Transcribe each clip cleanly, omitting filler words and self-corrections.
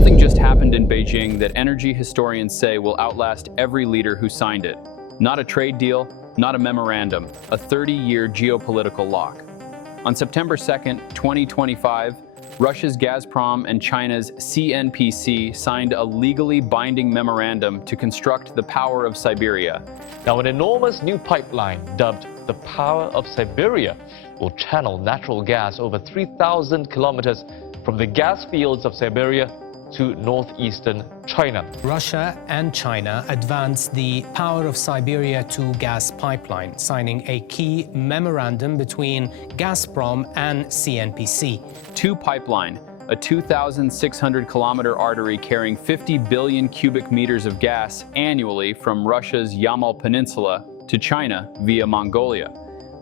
Something just happened in Beijing that energy historians say will outlast every leader who signed it. Not a trade deal, not a memorandum, a 30-year geopolitical lock. On September 2nd, 2025, Russia's Gazprom and China's CNPC signed a legally binding memorandum to construct the Power of Siberia. Now, an enormous new pipeline dubbed the Power of Siberia will channel natural gas over 3,000 kilometers from the gas fields of Siberia to northeastern China. Russia and China advanced the Power of Siberia 2 gas pipeline, signing a key memorandum between Gazprom and CNPC. 2 pipeline, a 2,600-kilometer artery carrying 50 billion cubic meters of gas annually from Russia's Yamal Peninsula to China via Mongolia.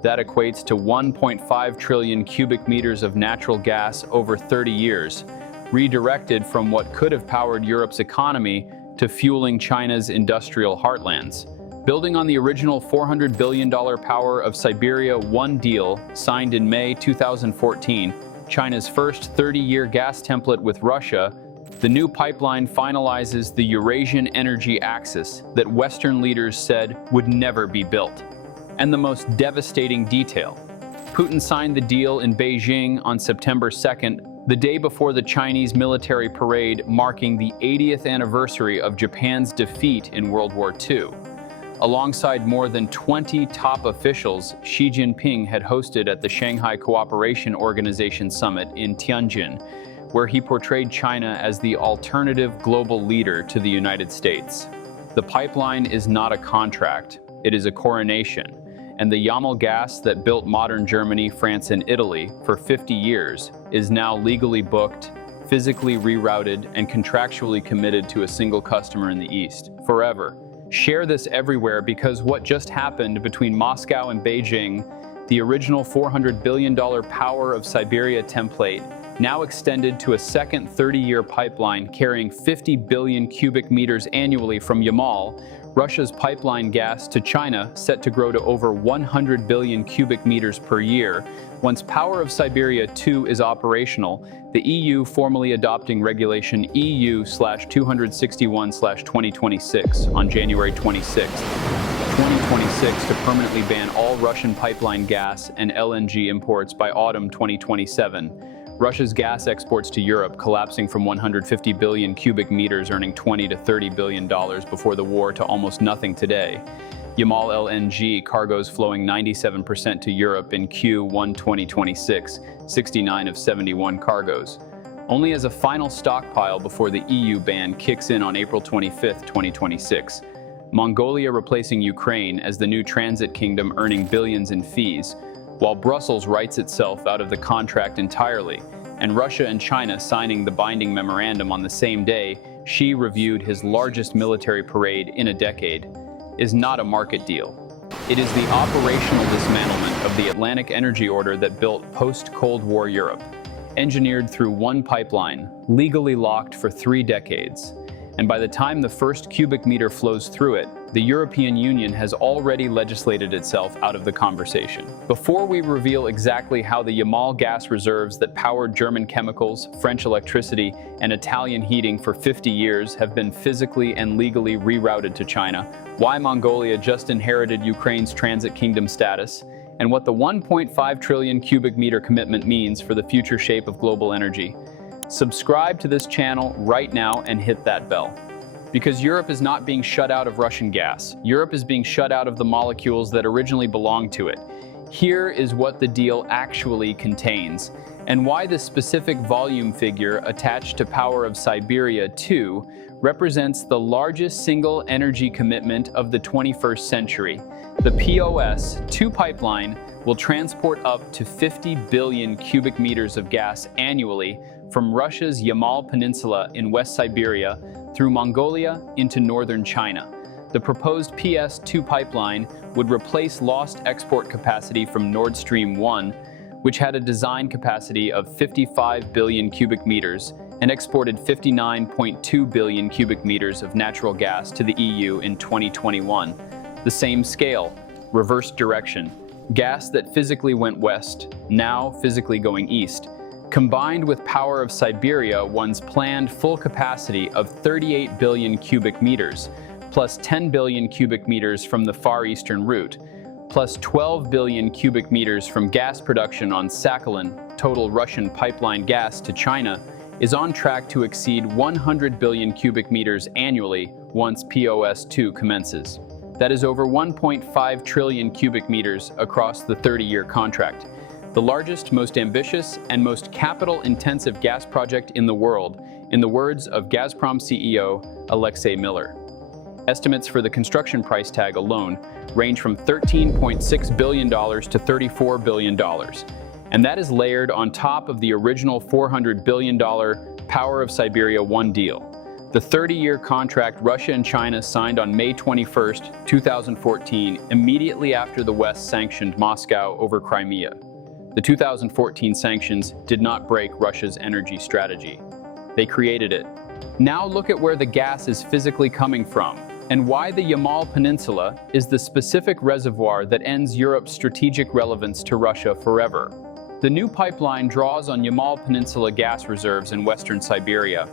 That equates to 1.5 trillion cubic meters of natural gas over 30 years. Redirected from what could have powered Europe's economy to fueling China's industrial heartlands. Building on the original $400 billion Power of Siberia 1 deal signed in May 2014, China's first 30-year gas template with Russia, the new pipeline finalizes the Eurasian energy axis that Western leaders said would never be built. And the most devastating detail: Putin signed the deal in Beijing on September 2nd, the day before the Chinese military parade marking the 80th anniversary of Japan's defeat in World War II. Alongside more than 20 top officials Xi Jinping had hosted at the Shanghai Cooperation Organization Summit in Tianjin, where he portrayed China as the alternative global leader to the United States. The pipeline is not a contract, it is a coronation. And the Yamal gas that built modern Germany, France, and Italy for 50 years is now legally booked, physically rerouted, and contractually committed to a single customer in the East, forever. Share this everywhere, because what just happened between Moscow and Beijing, the original $400 billion Power of Siberia template, now extended to a second 30-year pipeline carrying 50 billion cubic meters annually from Yamal, Russia's pipeline gas to China set to grow to over 100 billion cubic meters per year. Once Power of Siberia 2 is operational, the EU formally adopting Regulation EU/261/2026 on January 26, 2026 to permanently ban all Russian pipeline gas and LNG imports by autumn 2027. Russia's gas exports to Europe collapsing from 150 billion cubic meters earning $20 to $30 billion before the war to almost nothing today. Yamal LNG cargoes flowing 97% to Europe in Q1 2026, 69 of 71 cargoes. Only as a final stockpile before the EU ban kicks in on April 25, 2026. Mongolia replacing Ukraine as the new transit kingdom earning billions in fees, while Brussels writes itself out of the contract entirely, and Russia and China signing the binding memorandum on the same day Xi reviewed his largest military parade in a decade, is not a market deal. It is the operational dismantlement of the Atlantic Energy Order that built post-Cold War Europe, engineered through one pipeline, legally locked for 3 decades. And by the time the first cubic meter flows through it, the European Union has already legislated itself out of the conversation. Before we reveal exactly how the Yamal gas reserves that powered German chemicals, French electricity, and Italian heating for 50 years have been physically and legally rerouted to China, why Mongolia just inherited Ukraine's transit kingdom status, and what the 1.5 trillion cubic meter commitment means for the future shape of global energy, subscribe to this channel right now and hit that bell. Because Europe is not being shut out of Russian gas. Europe is being shut out of the molecules that originally belonged to it. Here is what the deal actually contains, and why the specific volume figure attached to Power of Siberia 2 represents the largest single energy commitment of the 21st century. The POS 2 pipeline will transport up to 50 billion cubic meters of gas annually from Russia's Yamal Peninsula in West Siberia through Mongolia into northern China. The proposed PS2 pipeline would replace lost export capacity from Nord Stream 1, which had a design capacity of 55 billion cubic meters and exported 59.2 billion cubic meters of natural gas to the EU in 2021. The same scale, reverse direction. Gas that physically went west, now physically going east. Combined with power of Siberia, one's planned full capacity of 38 billion cubic meters, plus 10 billion cubic meters from the Far Eastern route, plus 12 billion cubic meters from gas production on Sakhalin, total Russian pipeline gas to China, is on track to exceed 100 billion cubic meters annually once POS2 commences. That is over 1.5 trillion cubic meters across the 30-year contract, the largest, most ambitious, and most capital-intensive gas project in the world, in the words of Gazprom CEO Alexei Miller. Estimates for the construction price tag alone range from $13.6 billion to $34 billion, and that is layered on top of the original $400 billion Power of Siberia 1 deal. The 30-year contract Russia and China signed on May 21, 2014, immediately after the West sanctioned Moscow over Crimea. The 2014 sanctions did not break Russia's energy strategy. They created it. Now look at where the gas is physically coming from, and why the Yamal Peninsula is the specific reservoir that ends Europe's strategic relevance to Russia forever. The new pipeline draws on Yamal Peninsula gas reserves in western Siberia.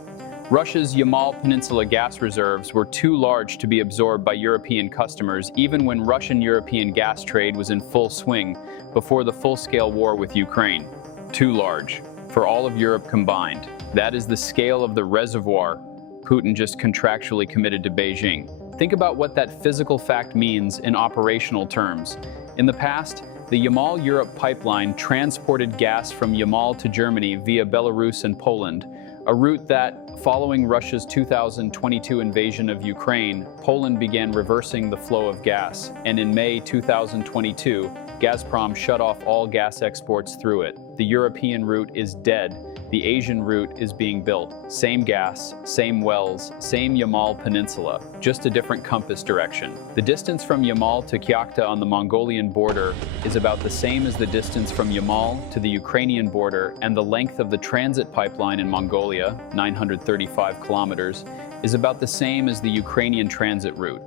Russia's Yamal Peninsula gas reserves were too large to be absorbed by European customers even when Russian-European gas trade was in full swing before the full-scale war with Ukraine. Too large for all of Europe combined. That is the scale of the reservoir Putin just contractually committed to Beijing. Think about what that physical fact means in operational terms. In the past, the Yamal Europe pipeline transported gas from Yamal to Germany via Belarus and Poland, a route that, following Russia's 2022 invasion of Ukraine, Poland began reversing the flow of gas, and in May 2022, Gazprom shut off all gas exports through it. The European route is dead. The Asian route is being built. Same gas, same wells, same Yamal Peninsula, just a different compass direction. The distance from Yamal to Kyakhta on the Mongolian border is about the same as the distance from Yamal to the Ukrainian border, and the length of the transit pipeline in Mongolia, 935 kilometers, is about the same as the Ukrainian transit route.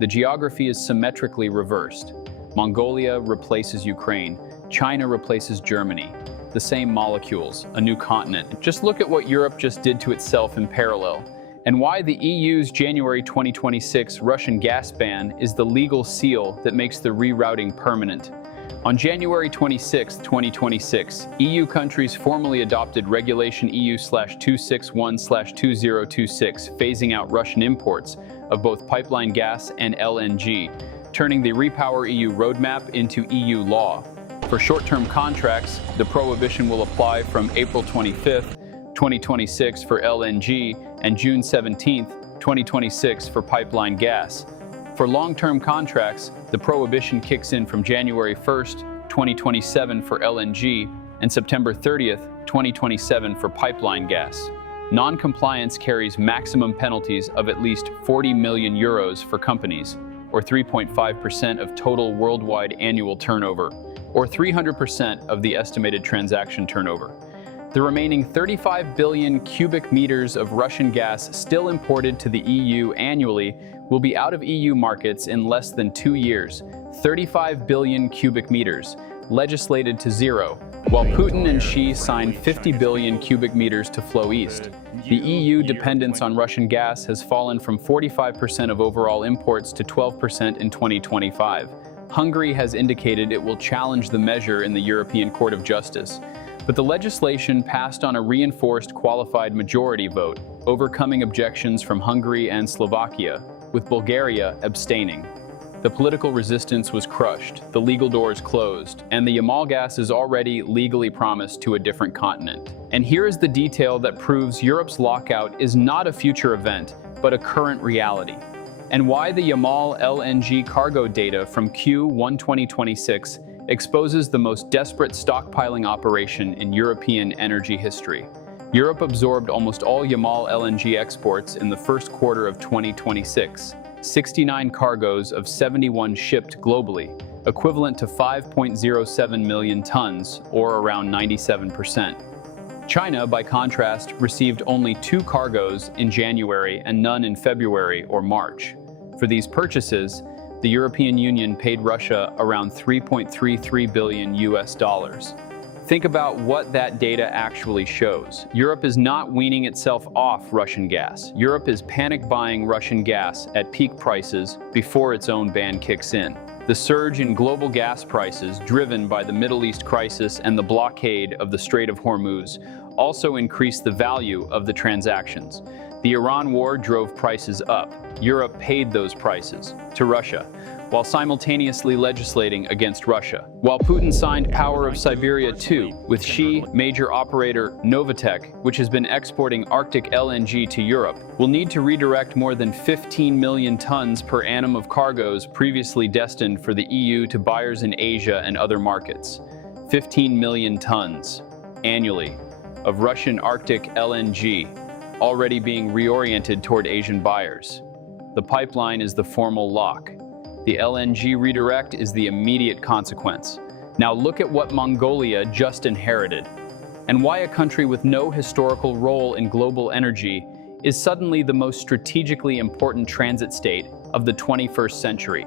The geography is symmetrically reversed. Mongolia replaces Ukraine. China replaces Germany. The same molecules, a new continent. Just look at what Europe just did to itself in parallel, and why the EU's January 2026 Russian gas ban is the legal seal that makes the rerouting permanent. On January 26, 2026, EU countries formally adopted Regulation EU/261/2026, phasing out Russian imports of both pipeline gas and LNG, turning the Repower EU roadmap into EU law. For short-term contracts, the prohibition will apply from April 25, 2026 for LNG and June 17, 2026 for pipeline gas. For long-term contracts, the prohibition kicks in from January 1, 2027 for LNG and September 30, 2027 for pipeline gas. Non-compliance carries maximum penalties of at least 40 million euros for companies, or 3.5% of total worldwide annual turnover, or 300% of the estimated transaction turnover. The remaining 35 billion cubic meters of Russian gas still imported to the EU annually will be out of EU markets in less than 2 years, 35 billion cubic meters, legislated to zero, while Putin and Xi signed 50 billion cubic meters to flow east. The EU dependence on Russian gas has fallen from 45% of overall imports to 12% in 2025. Hungary has indicated it will challenge the measure in the European Court of Justice, but the legislation passed on a reinforced qualified majority vote, overcoming objections from Hungary and Slovakia, with Bulgaria abstaining. The political resistance was crushed, the legal doors closed, and the Yamal gas is already legally promised to a different continent. And here is the detail that proves Europe's lockout is not a future event, but a current reality, and why the Yamal LNG cargo data from Q1 2026 exposes the most desperate stockpiling operation in European energy history. Europe absorbed almost all Yamal LNG exports in the first quarter of 2026, 69 cargoes of 71 shipped globally, equivalent to 5.07 million tons, or around 97%. China, by contrast, received only 2 cargoes in January and none in February or March. For these purchases, the European Union paid Russia around $3.33 billion. Think about what that data actually shows. Europe is not weaning itself off Russian gas. Europe is panic buying Russian gas at peak prices before its own ban kicks in. The surge in global gas prices, driven by the Middle East crisis and the blockade of the Strait of Hormuz, also increased the value of the transactions. The Iran war drove prices up. Europe paid those prices to Russia, while simultaneously legislating against Russia. While Putin signed Power of Siberia 2 with Xi, major operator Novatek, which has been exporting Arctic LNG to Europe, will need to redirect more than 15 million tons per annum of cargoes previously destined for the EU to buyers in Asia and other markets. 15 million tons annually of Russian Arctic LNG already being reoriented toward Asian buyers. The pipeline is the formal lock. The LNG redirect is the immediate consequence. Now look at what Mongolia just inherited, and why a country with no historical role in global energy is suddenly the most strategically important transit state of the 21st century.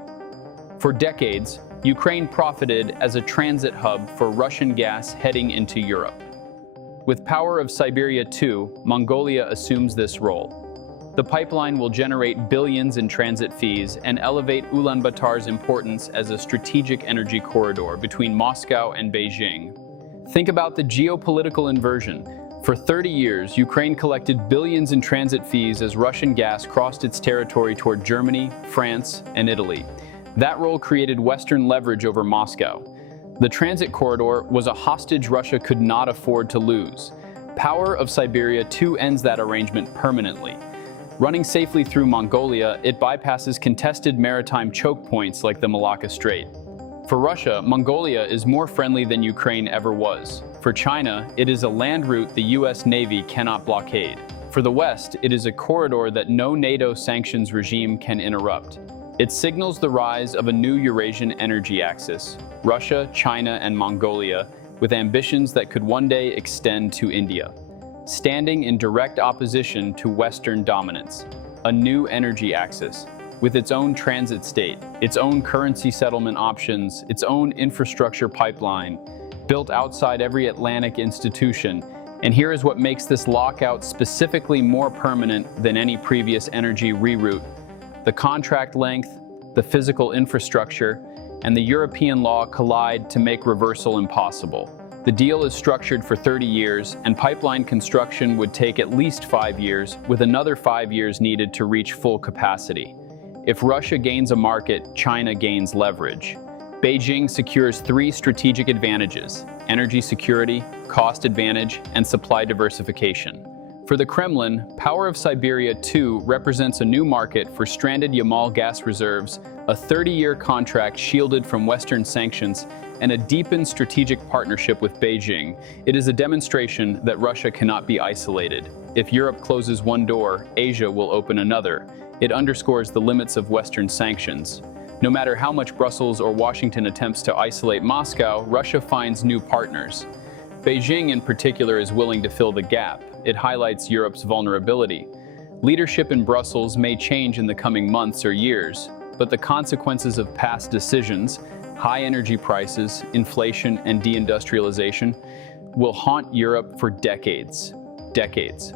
For decades, Ukraine profited as a transit hub for Russian gas heading into Europe. With Power of Siberia 2, Mongolia assumes this role. The pipeline will generate billions in transit fees and elevate Ulaanbaatar's importance as a strategic energy corridor between Moscow and Beijing. Think about the geopolitical inversion. For 30 years, Ukraine collected billions in transit fees as Russian gas crossed its territory toward Germany, France, and Italy. That role created Western leverage over Moscow. The transit corridor was a hostage Russia could not afford to lose. Power of Siberia 2 ends that arrangement permanently. Running safely through Mongolia, it bypasses contested maritime choke points like the Malacca Strait. For Russia, Mongolia is more friendly than Ukraine ever was. For China, it is a land route the US Navy cannot blockade. For the West, it is a corridor that no NATO sanctions regime can interrupt. It signals the rise of a new Eurasian energy axis, Russia, China, and Mongolia, with ambitions that could one day extend to India. Standing in direct opposition to Western dominance, a new energy axis, with its own transit state, its own currency settlement options, its own infrastructure pipeline, built outside every Atlantic institution. And here is what makes this lockout specifically more permanent than any previous energy reroute: the contract length, the physical infrastructure, and the European law collide to make reversal impossible. The deal is structured for 30 years, and pipeline construction would take at least 5 years, with another 5 years needed to reach full capacity. If Russia gains a market, China gains leverage. Beijing secures 3 strategic advantages: energy security, cost advantage, and supply diversification. For the Kremlin, Power of Siberia 2 represents a new market for stranded Yamal gas reserves, a 30-year contract shielded from Western sanctions, and a deepened strategic partnership with Beijing. It is a demonstration that Russia cannot be isolated. If Europe closes one door, Asia will open another. It underscores the limits of Western sanctions. No matter how much Brussels or Washington attempts to isolate Moscow, Russia finds new partners. Beijing in particular is willing to fill the gap. It highlights Europe's vulnerability. Leadership in Brussels may change in the coming months or years, but the consequences of past decisions, high energy prices, inflation, and deindustrialization, will haunt Europe for decades. Decades.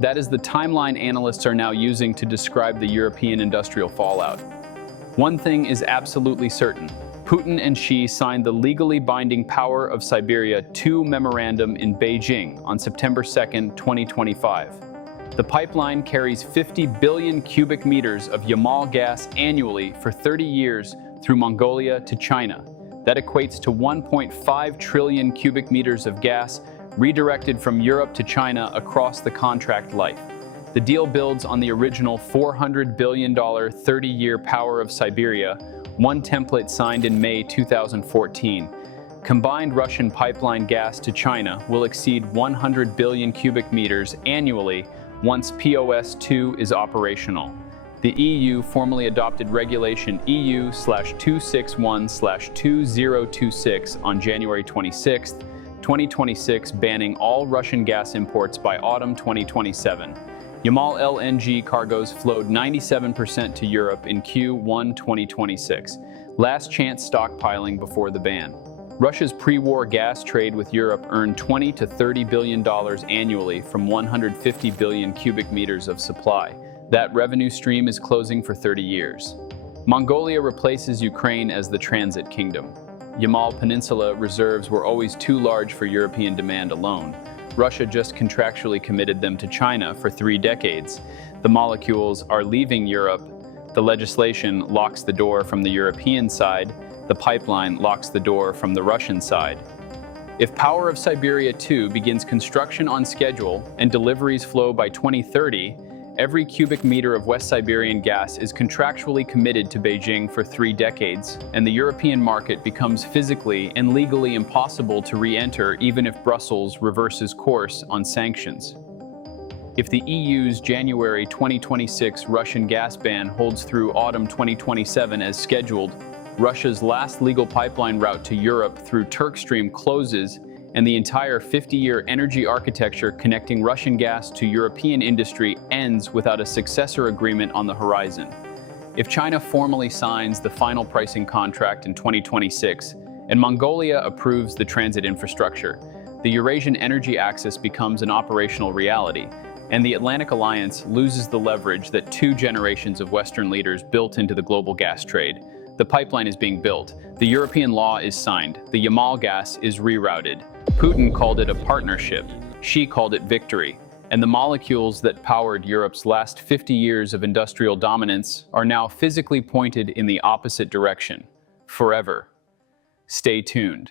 That is the timeline analysts are now using to describe the European industrial fallout. One thing is absolutely certain: Putin and Xi signed the legally binding Power of Siberia 2 memorandum in Beijing on September 2, 2025. The pipeline carries 50 billion cubic meters of Yamal gas annually for 30 years through Mongolia to China. That equates to 1.5 trillion cubic meters of gas redirected from Europe to China across the contract life. The deal builds on the original $400 billion 30-year Power of Siberia, one template signed in May 2014. Combined Russian pipeline gas to China will exceed 100 billion cubic meters annually once POS-2 is operational. The EU formally adopted Regulation EU/261/2026 on January 26, 2026, banning all Russian gas imports by autumn 2027. Yamal LNG cargoes flowed 97% to Europe in Q1 2026, last chance stockpiling before the ban. Russia's pre-war gas trade with Europe earned $20 to $30 billion annually from 150 billion cubic meters of supply. That revenue stream is closing for 30 years. Mongolia replaces Ukraine as the transit kingdom. Yamal Peninsula reserves were always too large for European demand alone. Russia just contractually committed them to China for 3 decades. The molecules are leaving Europe. The legislation locks the door from the European side. The pipeline locks the door from the Russian side. If Power of Siberia 2 begins construction on schedule and deliveries flow by 2030, every cubic meter of West Siberian gas is contractually committed to Beijing for 3 decades, and the European market becomes physically and legally impossible to re-enter even if Brussels reverses course on sanctions. If the EU's January 2026 Russian gas ban holds through autumn 2027 as scheduled, Russia's last legal pipeline route to Europe through Turk Stream closes, and the entire 50-year energy architecture connecting Russian gas to European industry ends without a successor agreement on the horizon. If China formally signs the final pricing contract in 2026 and Mongolia approves the transit infrastructure, the Eurasian energy axis becomes an operational reality, and the Atlantic Alliance loses the leverage that 2 generations of Western leaders built into the global gas trade. The pipeline is being built. The European law is signed. The Yamal gas is rerouted. Putin called it a partnership. Xi called it victory. And the molecules that powered Europe's last 50 years of industrial dominance are now physically pointed in the opposite direction. Forever. Stay tuned.